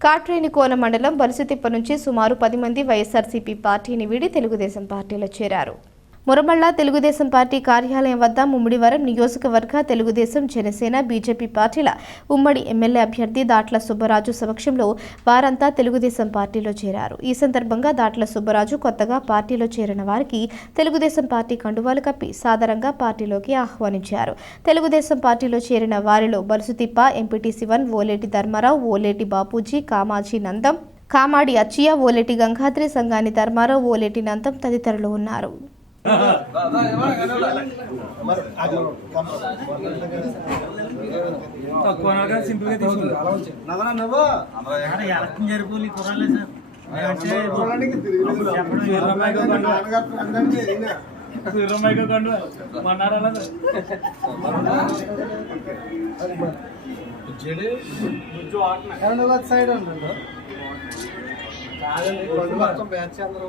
కాట్రేనికోన మండలం బలుసుతిప్ప నుంచి సుమారు పది మంది వైఎస్ఆర్సీపీ పార్టీని వీడి తెలుగుదేశం పార్టీలో చేరారు. మురమళ్ళ తెలుగుదేశం పార్టీ కార్యాలయం వద్ద ముమ్మిడివరం నియోజకవర్గ తెలుగుదేశం జనసేన బీజేపీ పార్టీల ఉమ్మడి ఎమ్మెల్యే అభ్యర్థి దాట్ల సుబ్బరాజు సమక్షంలో వారంతా తెలుగుదేశం పార్టీలో చేరారు. ఈ సందర్భంగా దాట్ల సుబ్బరాజు కొత్తగా పార్టీలో చేరిన వారికి తెలుగుదేశం పార్టీ కండువాలు కప్పి సాధారణంగా పార్టీలోకి ఆహ్వానించారు. తెలుగుదేశం పార్టీలో చేరిన వారిలో బలుసుతిప్ప ఎంపీటీసీ వన్ ఓలేటి ధర్మారావు ఓలేటి బాపూజీ కామాజీ నందం కామాడి అచ్చియ ఓలేటి గంగాద్రి సంగాని ధర్మారావు ఓలేటి నందం తదితరులు ఉన్నారు. తక్కువ సింపుల్గా తీసుకుంటా. జరిపోయి కుర్రాలే సార్ సూర్యమ్మాయికి కొండు మన్నారా సైడ్ ఉండండి మొత్తం బ్యాచ్ అందరూ